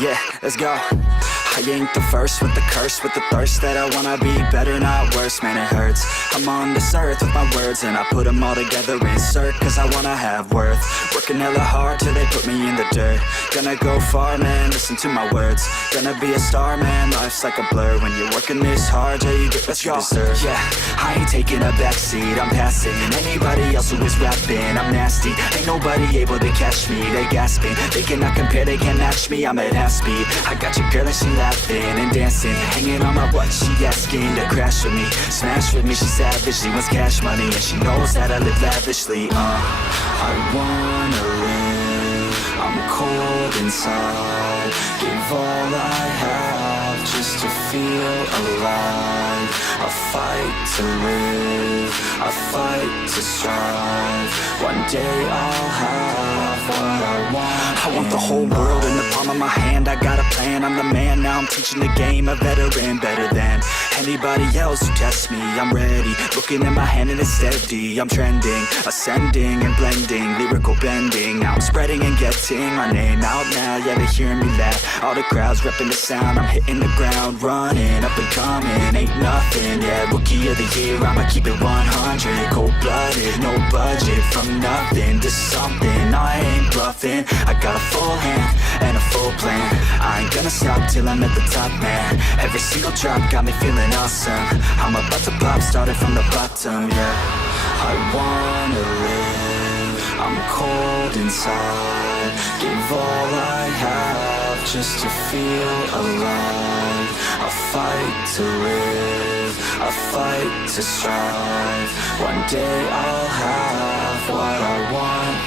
Yeah, let's go. I ain't the first with the curse, with the thirst that I wanna be better, not worse, man it hurts. I'm on this earth with my words and I put them all together, insert, cause I wanna have worth. Working hella hard till they put me in the dirt. Gonna go far, man, listen to my words. Gonna be a star, man, life's like a blur. When you're working this hard, yeah, you get what you deserve. Yeah, I ain't taking a backseat, I'm passing anybody else who is rapping. I'm nasty, ain't nobody able to catch me. They gasping, they cannot compare, they can't match me. I'm at half speed, I got your girl and she laughing and dancing, hanging on my butt, she asking to crash with me, smash with me. She savage, she wants cash money and she knows that I live lavishly. I wanna live, I'm cold inside. Give all I have just to feel alive. I fight to live, I fight to strive. One day I'll have what I want. I want the whole world in the palm of my hand. I got a plan, I'm the man. Now I'm teaching the game, a veteran, better than anybody else who tests me. I'm ready, looking at my hand and it's steady. I'm trending, ascending and blending, lyrical bending. Now I'm spreading and getting my name out now. Yeah, they hearing me laugh, all the crowds repping the sound. I'm hitting the ground, running, up and coming, ain't nothing. Yeah, rookie of the year, I'ma keep it 100. Cold-blooded, no budget, from nothing to something. I ain't bluffing, I got a full hand and a full plan. I ain't gonna stop till I'm at the top, man. Every single drop got me feeling awesome. I'm about to pop, started from the bottom, yeah. I wanna live, I'm cold inside. Give all I have just to feel alive. I fight to live, I fight to strive. One day I'll have what I want